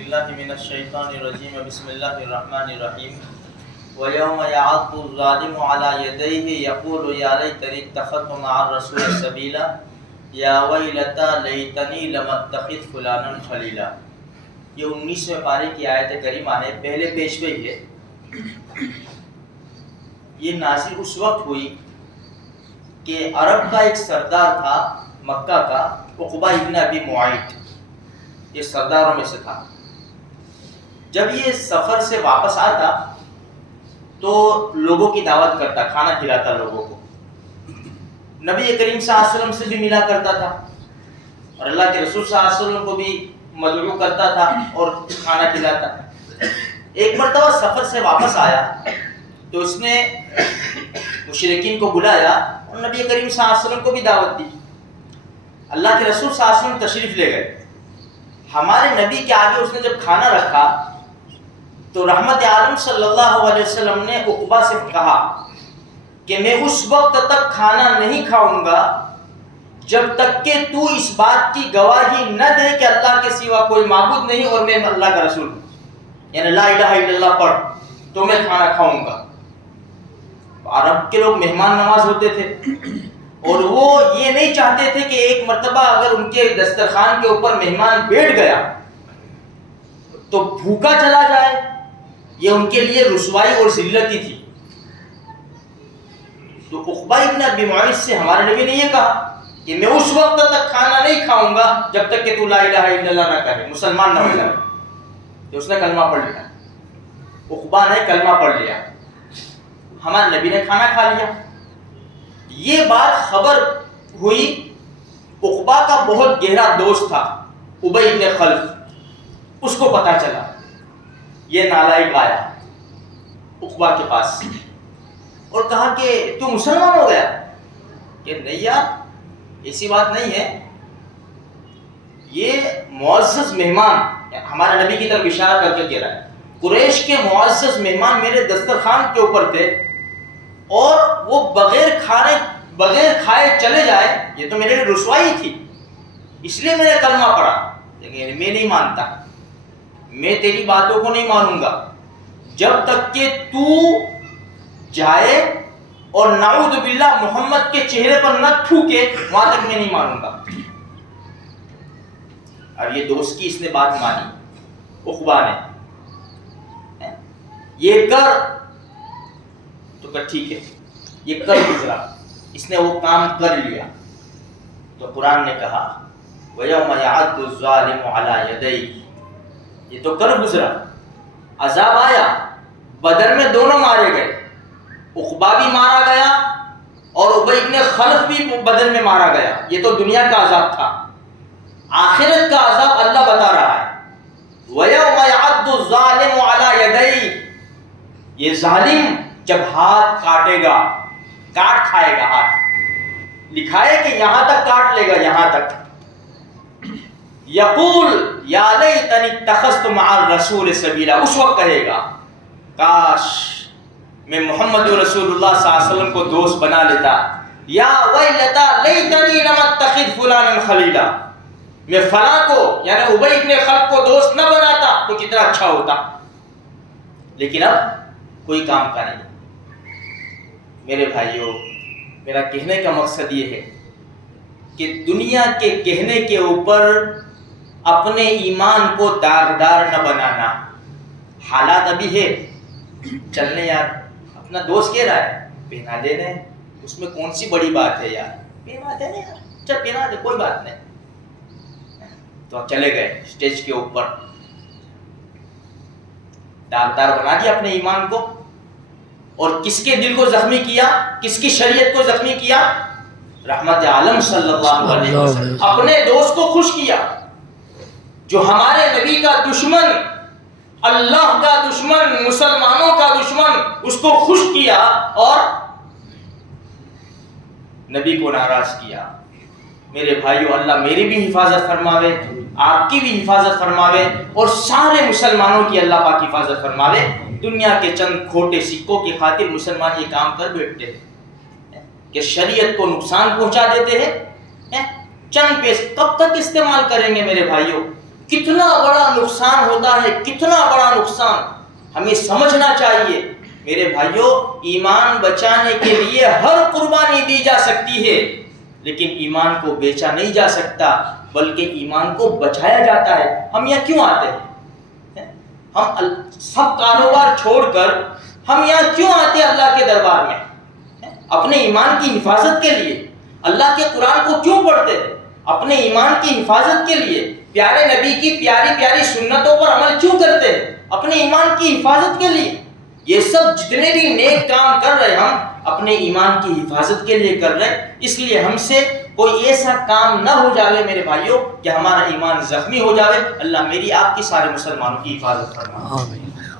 باللہ من الشیطان الرجیم بسم اللہ الرحمن الرحیم وَيَوْمَ يَعَضُّ الظَّالِمُ عَلَى يَدَيْهِ يَقُولُ يَا لَيْتَنِي اتَّخَذْتُ مَعَ الرَّسُولِ سَبِيلًا يَا وَيْلَتَا لَيْتَنِي لَمْ أَتَّخِذْ فُلَانًا خَلِيلًا۔ یہ 19ویں پارے کی آیت کریمہ ہے، پہلے پیشوئی ہے۔ یہ نازل اس وقت ہوئی کہ عرب کا ایک سردار تھا مکہ کا، عقبہ ابن ابی معیط، یہ سرداروں میں سے تھا۔ جب یہ سفر سے واپس آتا تو لوگوں کی دعوت کرتا، کھانا کھلاتا لوگوں کو، نبی کریم صلی اللہ علیہ وسلم سے بھی ملا کرتا تھا اور اللہ کے رسول صلی اللہ علیہ وسلم کو بھی مدعو کرتا تھا اور کھانا کھلاتا۔ ایک مرتبہ سفر سے واپس آیا تو اس نے مشرکین کو بلایا اور نبی کریم صلی اللہ علیہ وسلم کو بھی دعوت دی۔ اللہ کے رسول صلی اللہ علیہ وسلم تشریف لے گئے۔ ہمارے نبی کے آگے اس نے جب کھانا رکھا تو رحمت عالم صلی اللہ علیہ وسلم نے عقبہ سے کہا کہ میں اس وقت تک کھانا نہیں کھاؤں گا جب تک کہ تو اس بات کی گواہی نہ دے کہ اللہ کے سوا کوئی معبود نہیں اور میں اللہ کا رسول ہوں، یعنی لا الہ الا اللہ پڑھ تو میں کھانا کھاؤں گا۔ عرب کے لوگ مہمان نواز ہوتے تھے اور وہ یہ نہیں چاہتے تھے کہ ایک مرتبہ اگر ان کے دسترخوان کے اوپر مہمان بیٹھ گیا تو بھوکا چلا جائے، یہ ان کے لیے رسوائی اور ذلت ہی تھی۔ تو عقبہ ابن ابی معیط سے ہمارے نبی نے یہ کہا کہ میں اس وقت تک کھانا نہیں کھاؤں گا جب تک کہ تو لا الہ الا اللہ نہ کہے، مسلمان نہ ہو جائے۔ تو اس نے کلمہ پڑھ لیا، عقبہ نے کلمہ پڑھ لیا، ہمارے نبی نے کھانا کھا لیا۔ یہ بات خبر ہوئی، عقبہ کا بہت گہرا دوست تھا ابی ابن خلف، اس کو پتا چلا، یہ نالائق آیا عقبہ کے پاس اور کہا کہ تو مسلمان ہو گیا؟ کہ نہیں یار، ایسی بات نہیں ہے، یہ معزز مہمان، ہمارے نبی کی طرف اشارہ کر کے کہہ رہا ہے، قریش کے معزز مہمان میرے دسترخوان کے اوپر تھے اور وہ بغیر کھائے چلے جائے، یہ تو میرے لیے رسوائی تھی، اس لیے میں نے کلمہ پڑھا۔ لیکن میں نہیں مانتا، میں تیری باتوں کو نہیں مانوں گا جب تک کہ تو جائے اور نعوذ باللہ محمد کے چہرے پر نہ تھوکے، وہاں تک میں نہیں مانوں گا۔ اب یہ دوست کی اس نے بات مانی، عقبہ نے، یہ کر تو کہ ٹھیک ہے، یہ کر گزرا، اس نے وہ کام کر لیا۔ تو قرآن نے کہا وَيَوْمَ يَعَضُّ الظَّالِمُ عَلَى يَدَيْهِ، یہ تو کر گزرا، عذاب آیا، بدر میں دونوں مارے گئے، عقبہ بھی مارا گیا اور ابی ابن خلف بھی بدر میں مارا گیا۔ یہ تو دنیا کا عذاب تھا، آخرت کا عذاب اللہ بتا رہا ہے۔ وَيَوْمَ يَعَضُّ الظَّالِمُ عَلَى يَدَيْهِ، یہ ظالم جب ہاتھ کاٹے گا، کاٹ کھائے گا، ہاتھ لکھا ہے کہ یہاں تک کاٹ لے گا، یہاں تک، یقول یا لیتنی اتخذت مع الرسول سبیلا، اس وقت کہے گا کاش میں محمد رسول اللہ صلی اللہ علیہ وسلم کو دوست بنا لیتا، یا ویلتا لیتنی لم اتخذ فلانا خلیلا، میں فلاں کو یعنی ابی ابن خلف کو دوست نہ بناتا تو کتنا اچھا ہوتا، لیکن اب کوئی کام کا نہیں۔ میرے بھائیوں، میرا کہنے کا مقصد یہ ہے کہ دنیا کے کہنے کے اوپر اپنے ایمان کو داغدار نہ بنانا۔ حالات ابھی ہے، چلنے یار، اپنا دوست کہہ رہا ہے پہنا دینے، اس میں کون سی بڑی بات ہے یار، پہنا دینے یار، چل پہنا دے، کوئی بات نہیں۔ تو چلے گئے اسٹیج کے اوپر، داغدار بنا دیا اپنے ایمان کو، اور کس کے دل کو زخمی کیا، کس کی شریعت کو زخمی کیا؟ رحمت عالم صلی اللہ علیہ وسلم، اپنے دوست کو خوش کیا، جو ہمارے نبی کا دشمن، اللہ کا دشمن، مسلمانوں کا دشمن، اس کو خوش کیا اور نبی کو ناراض کیا۔ میرے بھائیو، اللہ میری بھی حفاظت فرماوے، آپ کی بھی حفاظت فرماوے اور سارے مسلمانوں کی اللہ پاک حفاظت فرماوے۔ دنیا کے چند کھوٹے سکوں کی خاطر مسلمان یہ کام کر بیٹھتے ہیں کہ شریعت کو نقصان پہنچا دیتے ہیں، چند پیسے کب تک استعمال کریں گے میرے بھائیوں؟ کتنا بڑا نقصان ہوتا ہے، کتنا بڑا نقصان ہمیں سمجھنا چاہیے۔ میرے بھائیوں، ایمان بچانے کے لیے ہر قربانی دی جا سکتی ہے، لیکن ایمان کو بیچا نہیں جا سکتا، بلکہ ایمان کو بچایا جاتا ہے۔ ہم یہاں کیوں آتے ہیں؟ ہم سب کاروبار چھوڑ کر ہم یہاں کیوں آتے ہیں اللہ کے دربار میں؟ اپنے ایمان کی حفاظت کے لیے۔ اللہ کے قرآن کو کیوں پڑھتے ہیں؟ اپنے ایمان کی حفاظت کے لیے۔ پیارے نبی کی پیاری پیاری سنتوں پر عمل کیوں کرتے ہیں؟ اپنے ایمان کی حفاظت کے لیے۔ یہ سب جتنے بھی نیک کام کر رہے ہم اپنے ایمان کی حفاظت کے لیے کر رہے، اس لیے ہم سے کوئی ایسا کام نہ ہو جاوے میرے بھائیوں کہ ہمارا ایمان زخمی ہو جاوے۔ اللہ میری آپ کی سارے مسلمانوں کی حفاظت فرمائے۔